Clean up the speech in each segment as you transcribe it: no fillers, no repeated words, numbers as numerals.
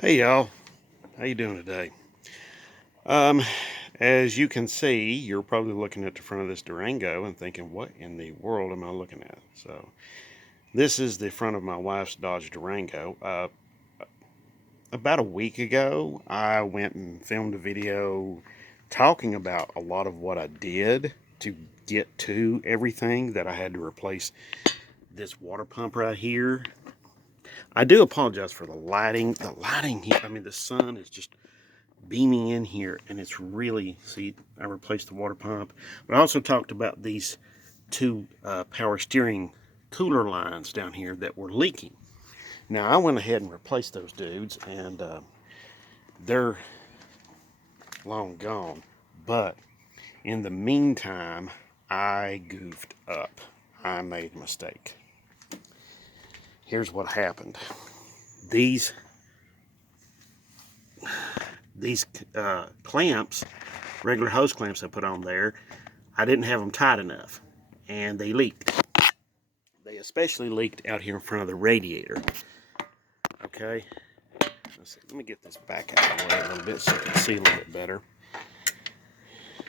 Hey y'all, how you doing today? Um, as you can see, you're probably looking at the front of this Durango and thinking, what in the world am I looking at? So, this is the front of my wife's Dodge Durango. About a week ago, I went and filmed a video talking about a lot of what I did to get to everything that I had to replace this water pump right here. I do apologize for the lighting. The lighting here, I mean, the sun is just beaming in here, and it's really, see, I replaced the water pump, but I also talked about these two power steering cooler lines down here that were leaking. Now I went ahead and replaced those dudes, and they're long gone, but in the meantime I goofed up. I made a mistake. Here's what happened. These clamps, regular hose clamps I put on there, I didn't have them tight enough, and they leaked. They especially leaked out here in front of the radiator. Okay, let's see. Let me get this back out of the way a little bit so I can see a little bit better.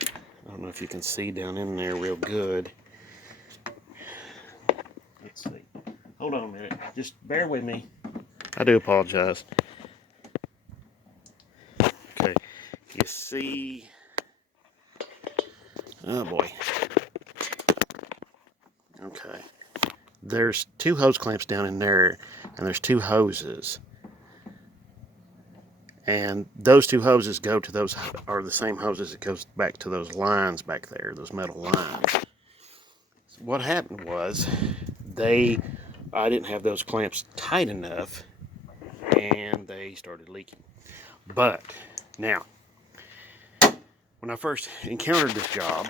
I don't know if you can see down in there real good. Let's see. Hold on a minute. Just bear with me. I do apologize. Okay, you see. Oh boy. Okay. There's two hose clamps down in there, and there's two hoses. And those two hoses go to those, are the same hoses that goes back to those lines back there, those metal lines. So what happened was, I didn't have those clamps tight enough, and they started leaking. But now, when I first encountered this job,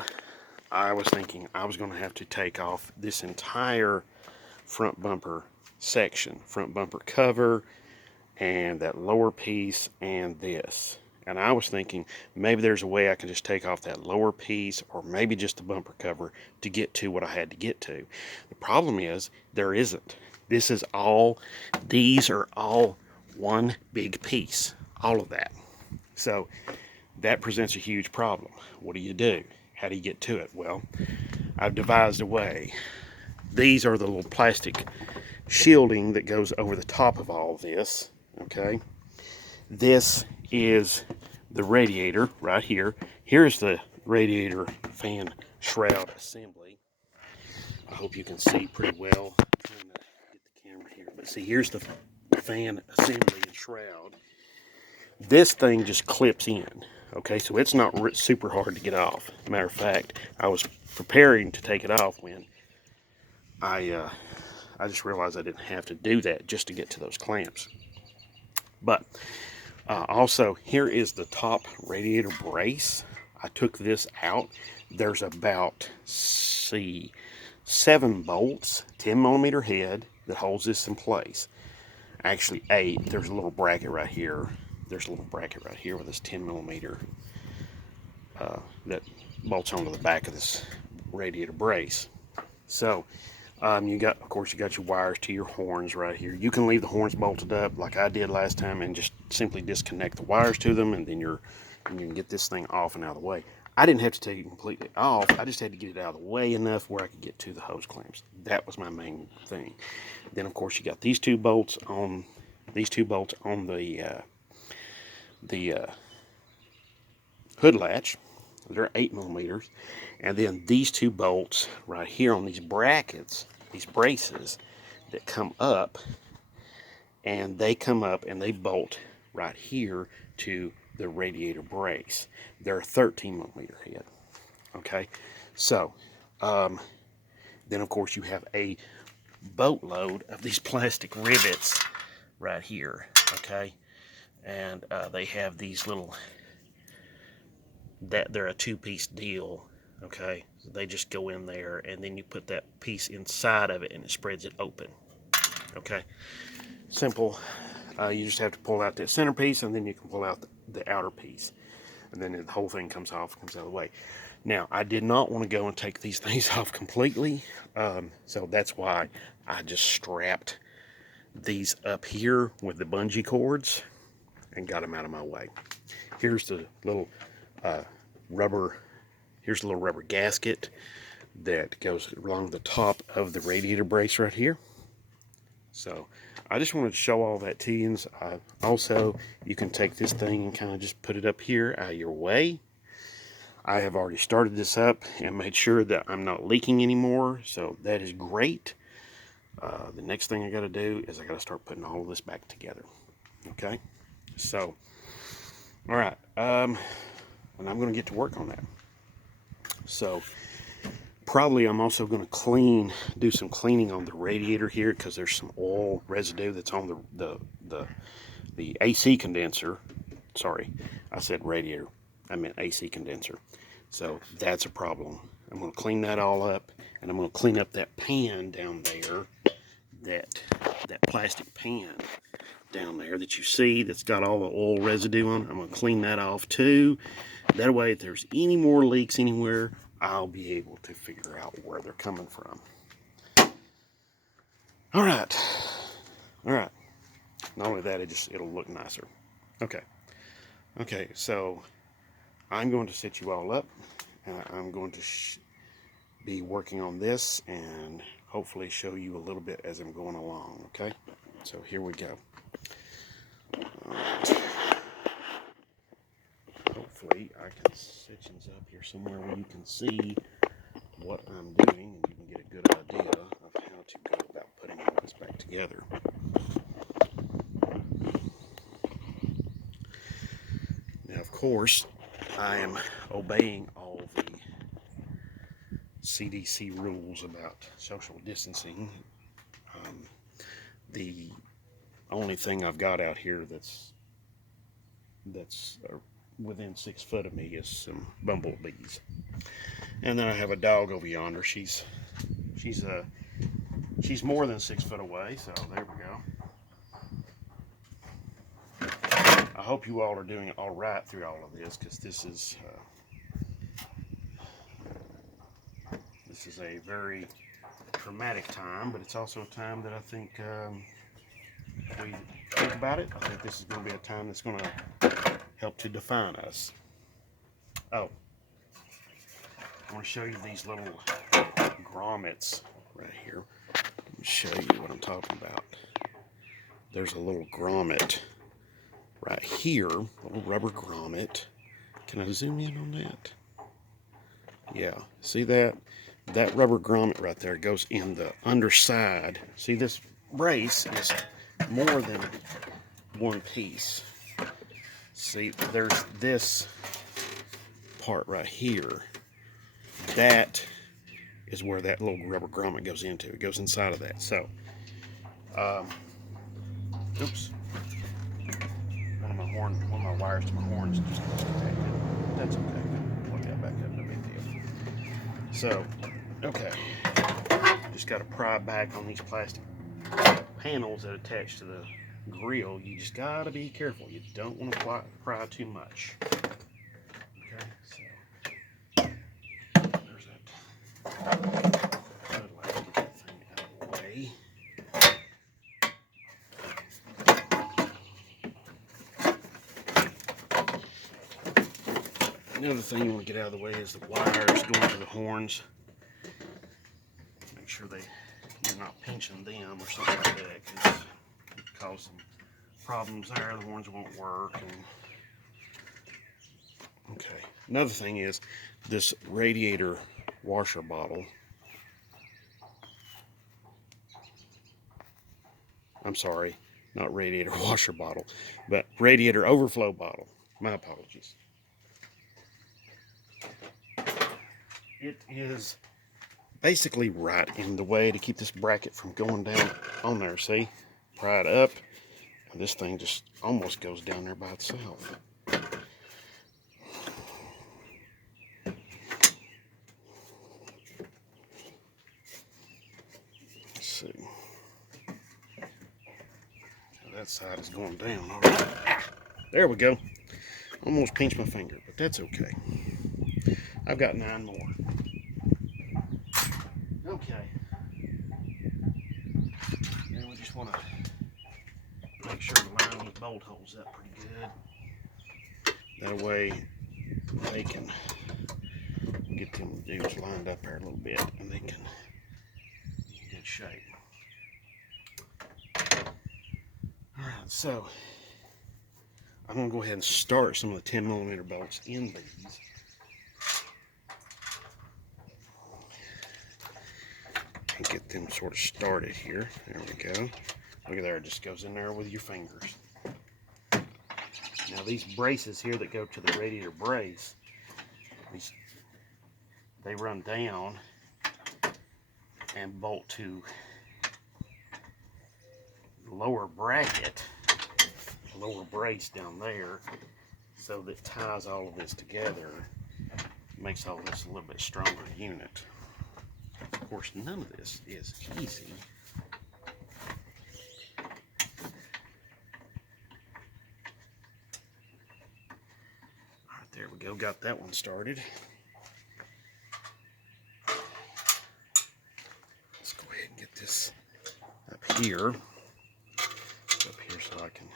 I was thinking I was going to have to take off this entire front bumper section, front bumper cover, and that lower piece, and this. And I was thinking maybe there's a way I can just take off that lower piece, or maybe just the bumper cover, to get to what I had to get to. The problem is there isn't. These are all one big piece, all of that. So that presents a huge problem. What do you do? How do you get to it? Well, I've devised a way. These are the little plastic shielding that goes over the top of all this. Okay, this is the radiator right here. Here's the radiator fan shroud assembly. I hope you can see pretty well. I'm trying to get the camera here, but see, here's the fan assembly and shroud. This thing just clips in. Okay, so it's not super hard to get off. Matter of fact, I was preparing to take it off when I just realized I didn't have to do that just to get to those clamps. But also, here is the top radiator brace. I took this out. There's about, see, 7 bolts, 10 millimeter head that holds this in place. Actually 8. There's a little bracket right here. There's a little bracket right here with this 10 millimeter that bolts onto the back of this radiator brace. So you got, of course, you got your wires to your horns right here. You can leave the horns bolted up like I did last time and just simply disconnect the wires to them, and then you can get this thing off and out of the way. I didn't have to take it completely off. I just had to get it out of the way enough where I could get to the hose clamps. That was my main thing. Then, of course, you got these two bolts on the hood latch. They're 8 millimeters. And then these two bolts right here on these brackets, these braces that come up, and they come up and they bolt right here to the radiator brace. They're a 13 millimeter head. Okay, so then of course you have a boatload of these plastic rivets right here. Okay, and they have these little, that they're a 2-piece deal. Okay, so they just go in there, and then you put that piece inside of it, and it spreads it open. Okay, simple. You just have to pull out that center piece, and then you can pull out the outer piece, and then the whole thing comes out of the way. Now, I did not want to go and take these things off completely, so that's why I just strapped these up here with the bungee cords. and got them out of my way. Here's the little rubber, here's a little rubber gasket that goes along the top of the radiator brace right here. So I just wanted to show all that to you. Also, you can take this thing and kind of just put it up here out of your way. I have already started this up and made sure that I'm not leaking anymore, so that is great. The next thing I got to do is I got to start putting all of this back together. Okay, so all right, and I'm going to get to work on that. So probably I'm also going to do some cleaning on the radiator here, because there's some oil residue that's on the AC condenser. Sorry, I said radiator, I meant AC condenser. So that's a problem. I'm going to clean that all up, and I'm going to clean up that pan down there, that plastic pan down there that you see that's got all the oil residue on. I'm going to clean that off too. That way, if there's any more leaks anywhere, I'll be able to figure out where they're coming from. All right. Not only that, it'll look nicer. Okay, so I'm going to set you all up. I'm going to be working on this and hopefully show you a little bit as I'm going along, okay? So here we go. Right. Hopefully I can set you up here somewhere where you can see what I'm doing and you can get a good idea of how to go about putting all this back together. Now, of course, I am obeying all the CDC rules about social distancing. The only thing I've got out here that's within 6 foot of me is some bumblebees, and then I have a dog over yonder. She's more than 6 foot away. So there we go. I hope you all are doing all right through all of this, because this is a very traumatic time, but it's also a time that I think, if we think about it, I think this is going to be a time that's going to help to define us. Oh, I want to show you these little grommets right here. Let me show you what I'm talking about. There's a little grommet right here, a little rubber grommet. Can I zoom in on that? Yeah, see that? That rubber grommet right there goes in the underside. See, this brace is more than one piece. See, there's this part right here. That is where that little rubber grommet goes into. It goes inside of that. So, oops. One of my wires to my horns just disconnected. That's okay. Plug that back up, no big deal. So, okay. Just got to pry back on these plastic panels that attach to the grill. You just got to be careful. You don't want to pry too much. Okay, so there's that. I'd like to get that thing out of the way. Another thing you want to get out of the way is the wires going to the horns. Make sure you're not pinching them or something like that, because it can cause some problems there. The horns won't work. Okay. Another thing is this radiator washer bottle. I'm sorry, not radiator washer bottle, but radiator overflow bottle. My apologies. It is basically right in the way to keep this bracket from going down on there. See? Pry it up, and this thing just almost goes down there by itself. Let's see. Now that side is going down. All right. There we go. Almost pinched my finger, but that's okay. I've got 9 more. Okay. And we just want to make sure to line these bolt holes up pretty good. That way they can get them dudes lined up there a little bit and they can be in good shape. Alright, so I'm going to go ahead and start some of the 10mm bolts in these. And get them sort of started here. There we go. Look at there, it just goes in there with your fingers. Now these braces here that go to the radiator brace, they run down and bolt to the lower bracket, the lower brace down there, so that ties all of this together, makes all this a little bit stronger unit. Of course, none of this is easy. Alright, there we go, got that one started. Let's go ahead and get this up here. Up here so I can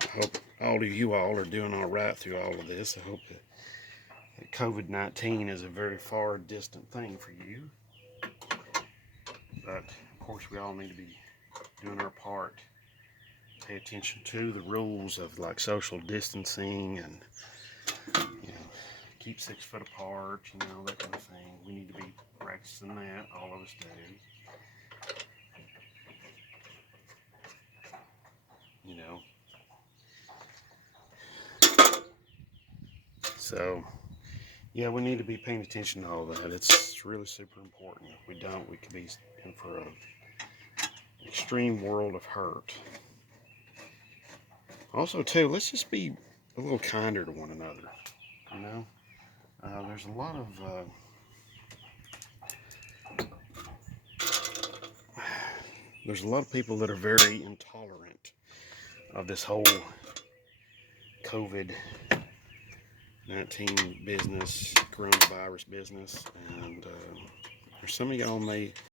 I hope all of you all are doing all right through all of this. I hope that COVID-19 is a very far distant thing for you. But of course we all need to be doing our part. Pay attention to the rules of like social distancing and, you know, keep 6 foot apart, you know, that kind of thing. We need to be practicing that, all of us do. You know. So, yeah, we need to be paying attention to all that. It's really super important. If we don't, we could be in for an extreme world of hurt. Also, too, let's just be a little kinder to one another, you know? There's a lot of people that are very intolerant of this whole COVID-19 business, coronavirus business, and some of y'all may